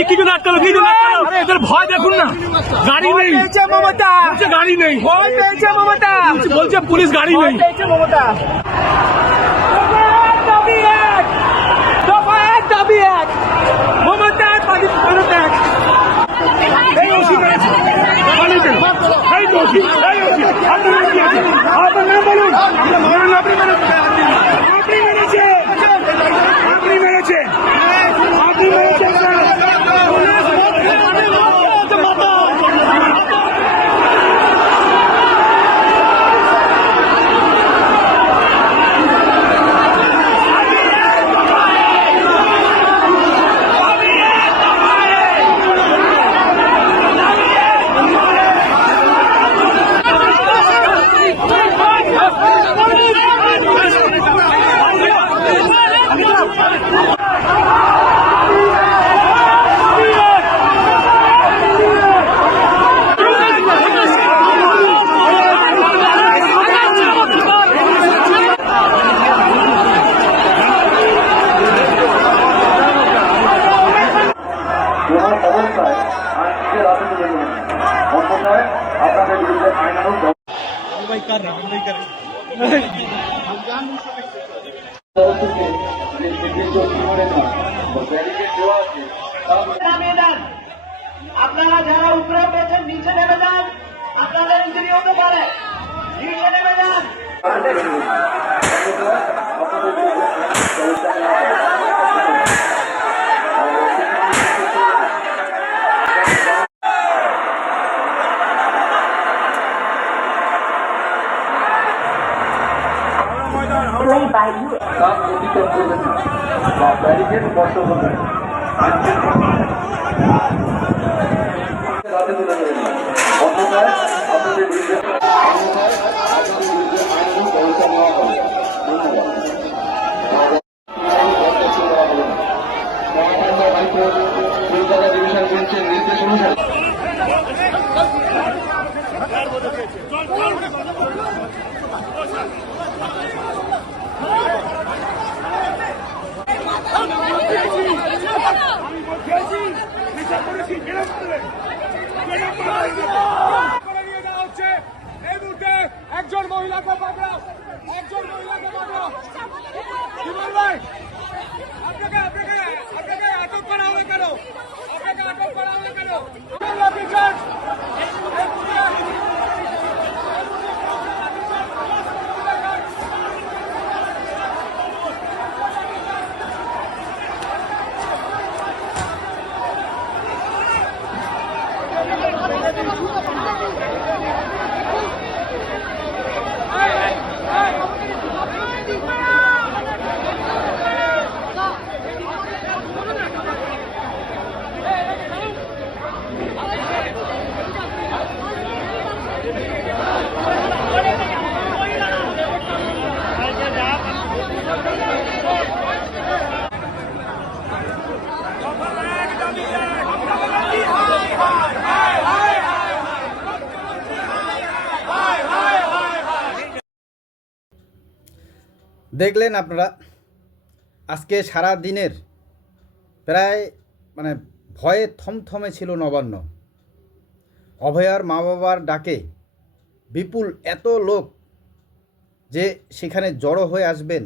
কিছু জন্য আটকালো কি জন্য আটকালো আরে এদের ভয় দেখুন না। গাড়ি নেই। মমতা। গাড়ি নেই। ভয় পেয়েছে মমতা। বলছে পুলিশ গাড়ি নেই। মমতা দাবি এক দফা এক দাবি এক মমতা এক পালিত ভারত এক এই ওসি মেরেছে পালিয়েছেন এই তো ওসি এই ওসি আপনার নাম কি আছে আপনার নাম বলুন বলুন আপনি মেরেছেন আপনি মেরেছেন আপনি মেরেছেন আপনি মেরেছেন কোনো অবস্থায় নেবেন অন্যথায় আপনাদের বিরুদ্ধে আপনারা যারা উপরে পেয়েছেন নিচে নেমে যান। আপনাদের ইঞ্জুরি হতে পারে। নিচে নেমে যান। অতিক্রম করবেন না বা ব্যারিকেড বিমল দেখলেন আপনারা, আজকে সারা দিনের প্রায় মানে ভয়ে থমথমে ছিল নবান্ন। অভয়ার মা বাবার ডাকে বিপুল এত লোক যে সেখানে জড়ো হয়ে আসবেন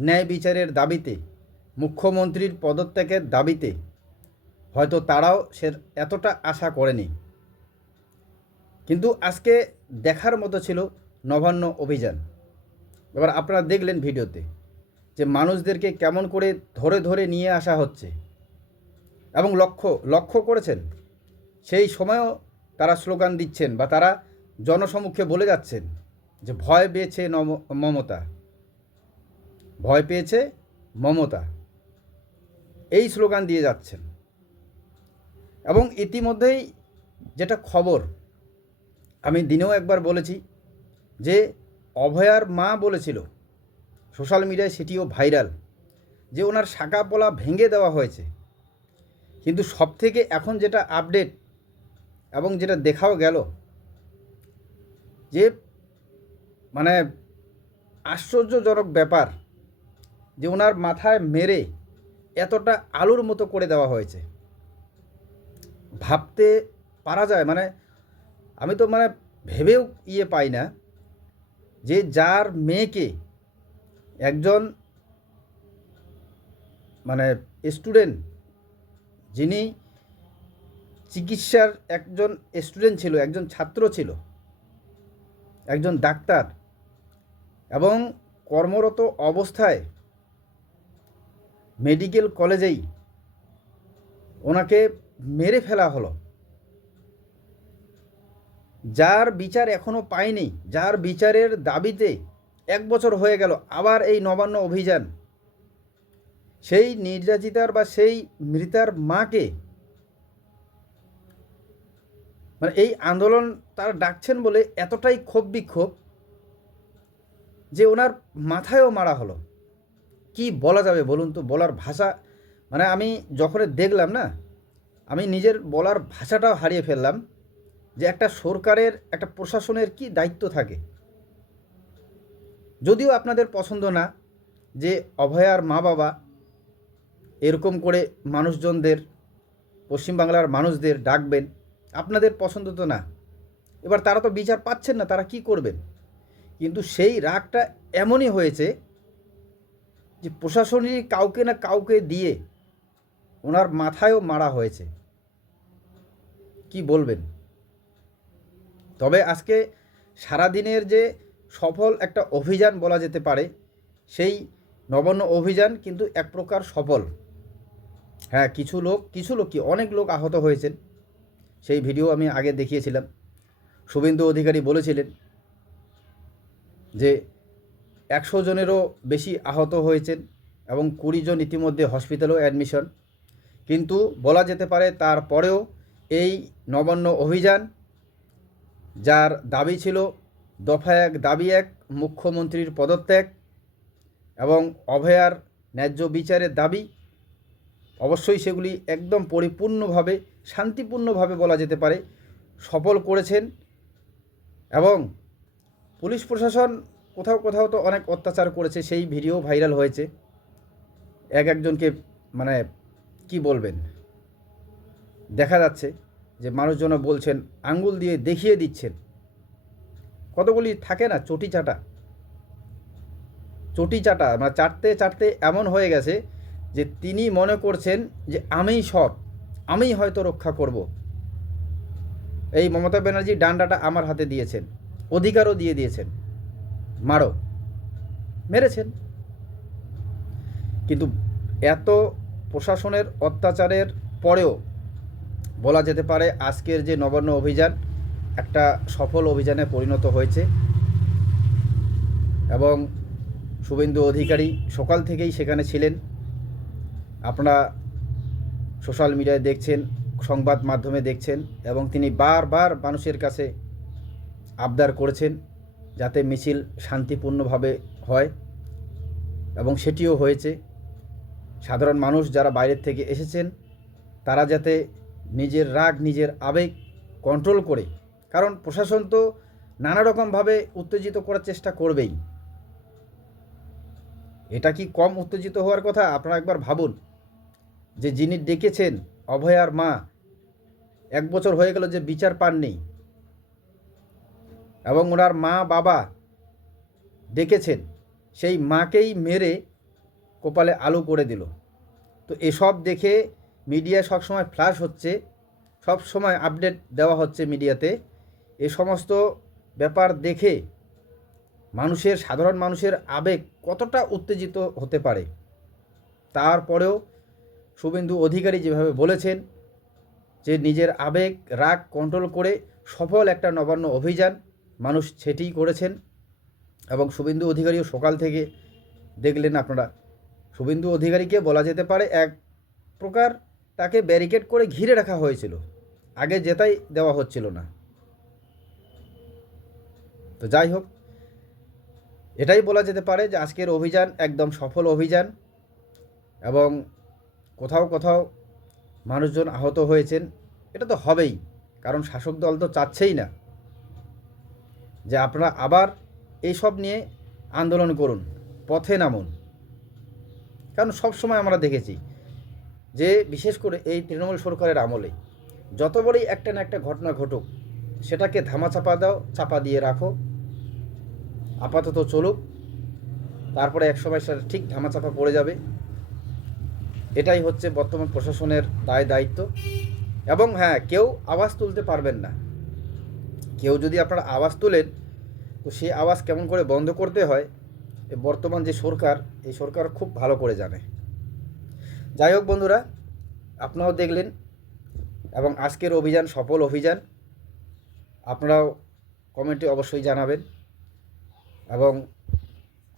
ন্যায় বিচারের দাবিতে, মুখ্যমন্ত্রীর পদত্যাগের দাবিতে। হয়তো তারাও সে এতটা আশা করেনি। কিন্তু আজকে দেখার মতো ছিল নবান্ন অভিযান। এবার আপনারা দেখলেন ভিডিওতে যে মানুষদেরকে কেমন করে ধরে ধরে নিয়ে আসা হচ্ছে এবং লক্ষ্য লক্ষ্য করেছেন। সেই সময়ও তারা স্লোগান দিচ্ছেন বা তারা জনসমক্ষে বলে যাচ্ছেন যে ভয় পেয়েছে মমতা। ভয় পেয়েছে মমতা। এই স্লোগান দিয়ে যাচ্ছেন। এবং ইতিমধ্যেই যেটা খবর, আমি দিনেও একবার বলেছি যে অভয়ার মা বলেছিল, সোশ্যাল মিডিয়ায় সেটিও ভাইরাল, যে ওনার শাখা পোলা ভেঙে দেওয়া হয়েছে। কিন্তু সব থেকে এখন যেটা আপডেট এবং যেটা দেখাও গেল, যে মানে আশ্চর্যজনক ব্যাপার, যে ওনার মাথায় মেরে এতটা আলুর মতো করে দেওয়া হয়েছে। ভাবতে পারা যায় মানে আমি তো মানে ভেবেও ইয়ে পাই না। যে যার মেয়েকে একজন মানে স্টুডেন্ট, যিনি চিকিৎসার একজন স্টুডেন্ট ছিল, একজন ছাত্র ছিল, একজন ডাক্তার এবং কর্মরত অবস্থায় মেডিকেল কলেজেই ওনাকে মেরে ফেলা হলো। যার বিচার এখনও পায়নি যার বিচারের দাবিতে এক বছর হয়ে গেল আবার এই নবান্ন অভিযান। সেই নির্যাতিতার বা সেই মৃতার মাকে মানে এই আন্দোলন তারা ডাকছেন বলে এতটাই ক্ষোভ বিক্ষোভ যে ওনার মাথায়ও মারা হলো। কি বলা যাবে বলুন তো? বলার ভাষা মানে আমি যখন দেখলাম না, আমি নিজের বলার ভাষাটাও হারিয়ে ফেললাম। যে একটা সরকারের, একটা প্রশাসনের কি দায়িত্ব থাকে। যদিও আপনাদের পছন্দ না যে অভয়ার মা বাবা এরকম করে মানুষজনদের, পশ্চিমবাংলার মানুষদের ডাকবেন, আপনাদের পছন্দ তো না। এবার তারা তো বিচার পাচ্ছেন না, তারা কি করবেন? কিন্তু সেই রাগটা এমনই হয়েছে যে প্রশাসনিক কাউকে না কাউকে দিয়ে ওনার মাথায়ও মারা হয়েছে। কি বলবেন? তবে আজকে সারাদিনের যে সফল একটা অভিযান বলা যেতে পারে, সেই নবান্ন অভিযান কিন্তু এক প্রকার সফল। হ্যাঁ কিছু লোক কিছু লোক কি অনেক লোক আহত হয়েছেন। সেই ভিডিও আমি আগে দেখিয়েছিলাম। শুভেন্দু অধিকারী বলেছিলেন যে একশো জনেরও বেশি আহত হয়েছেন এবং কুড়ি জন ইতিমধ্যে হসপিটালেও অ্যাডমিশন। কিন্তু বলা যেতে পারে তারপরেও এই নবান্ন অভিযান যার দাবি ছিল দফা এক দাবি এক মুখ্যমন্ত্রীর পদত্যাগ এবং অভয়ার ন্যায্য বিচারের দাবি। অবশ্যই সেগুলি একদম পরিপূর্ণভাবে, শান্তিপূর্ণভাবে বলা যেতে পারে, সফল করেছেন এবং পুলিশ প্রশাসন কোথাও কোথাও তো অনেক অত্যাচার করেছে, সেই ভিডিও ভাইরাল হয়েছে। এক একজনকে মানে কি বলবেন? দেখা যাচ্ছে। যে মানুষজন বলছেন, আঙ্গুল দিয়ে দেখিয়ে দিচ্ছেন। কতগুলি থাকে না, চটি চাটা? চটি চাটা মানে চাটতে চাটতে এমন হয়ে গেছে যে তিনি মনে করছেন যে আমিই সব আমিই হয়তো রক্ষা করব। এই মমতা ব্যানার্জি ডান্ডাটা আমার হাতে দিয়েছেন, অধিকারও দিয়ে দিয়েছেন। মারো। মেরেছেন। কিন্তু এত প্রশাসনের অত্যাচারের পরেও বলা যেতে পারে আজকের যে নবান্ন অভিযান একটা সফল অভিযানে পরিণত হয়েছে। এবং শুভেন্দু অধিকারী সকাল থেকেই সেখানে ছিলেন। আপনারা সোশ্যাল মিডিয়ায় দেখছেন, সংবাদ মাধ্যমে দেখছেন এবং তিনি বারবার মানুষের কাছে আবদার করেছেন যাতে মিছিল শান্তিপূর্ণভাবে হয় এবং সেটিও হয়েছে। সাধারণ মানুষ যারা বাইরের থেকে এসেছেন, তারা যাতে নিজের রাগ, নিজের আবেগ কন্ট্রোল করে। কারণ প্রশাসন তো নানা রকমভাবে উত্তেজিত করার চেষ্টা করবেই। এটা কি কম উত্তেজিত হওয়ার কথা? আপনারা একবার ভাবুন। যে যিনি ডেকেছেন অভয়ার মা, এক বছর হয়ে গেল যে বিচার পাননি। এবং ওনার মা, বাবা ডেকেছেন, সেই মাকেই মেরে কপালে আলু করে দিল। তো এসব দেখে মিডিয়া সবসময় ফ্ল্যাশ হচ্ছে সব সময় আপডেট দেওয়া হচ্ছে মিডিয়াতে। এ সমস্ত ব্যাপার দেখে মানুষের, সাধারণ মানুষের আবেগ কতটা উত্তেজিত হতে পারে? তারপরেও শুভেন্দু অধিকারী যেভাবে বলেছেন যে, নিজের আবেগ, রাগ কন্ট্রোল করে সফল একটা নবান্ন অভিযান মানুষ সেটিই করেছেন। এবং শুভেন্দু অধিকারীও সকাল থেকে দেখলেন আপনারা। শুভেন্দু অধিকারীকে বলা যেতে পারে এক প্রকার তাকে ব্যারিকেড করে ঘিরে রাখা হয়েছিল। আগে যেতাই দেওয়া হচ্ছিল না। তো যাই হোক, এটাই বলা যেতে পারে যে আজকের অভিযান একদম সফল অভিযান এবং কোথাও কোথাও মানুষজন আহত হয়েছেন। এটা তো হবেই, কারণ শাসক দল তো চাচ্ছেই না যে আপনারা আবার এইসব নিয়ে আন্দোলন করুন, পথে নামুন। কারণ সব সময় আমরা দেখেছি যে বিশেষ করে এই তৃণমূল সরকারের আমলে যত বড়ই একটা না একটা ঘটনা ঘটুক, সেটাকে ধামাচাপা দাও, চাপা দিয়ে রাখো, আপাতত চলুক, তারপরে একসময় সেটা ঠিক ধামাচাপা পড়ে যাবে। এটাই হচ্ছে বর্তমান প্রশাসনের দায় দায়িত্ব। এবং হ্যাঁ কেউ আওয়াজ তুলতে পারবেন না। কেউ যদি আপনারা আওয়াজ তোলেন, তো সেই আওয়াজ কেমন করে বন্ধ করতে হয় বর্তমান যে সরকার, এই সরকার খুব ভালো করে জানে। যাই হোক বন্ধুরা, আপনারাও দেখলেন এবং আজকের অভিযান সফল অভিযান, আপনারাও কমেন্টে অবশ্যই জানাবেন এবং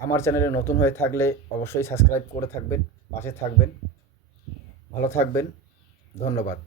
আমার চ্যানেলে নতুন হয়ে থাকলে অবশ্যই সাবস্ক্রাইব করে থাকবেন, পাশে থাকবেন, ভালো থাকবেন, ধন্যবাদ।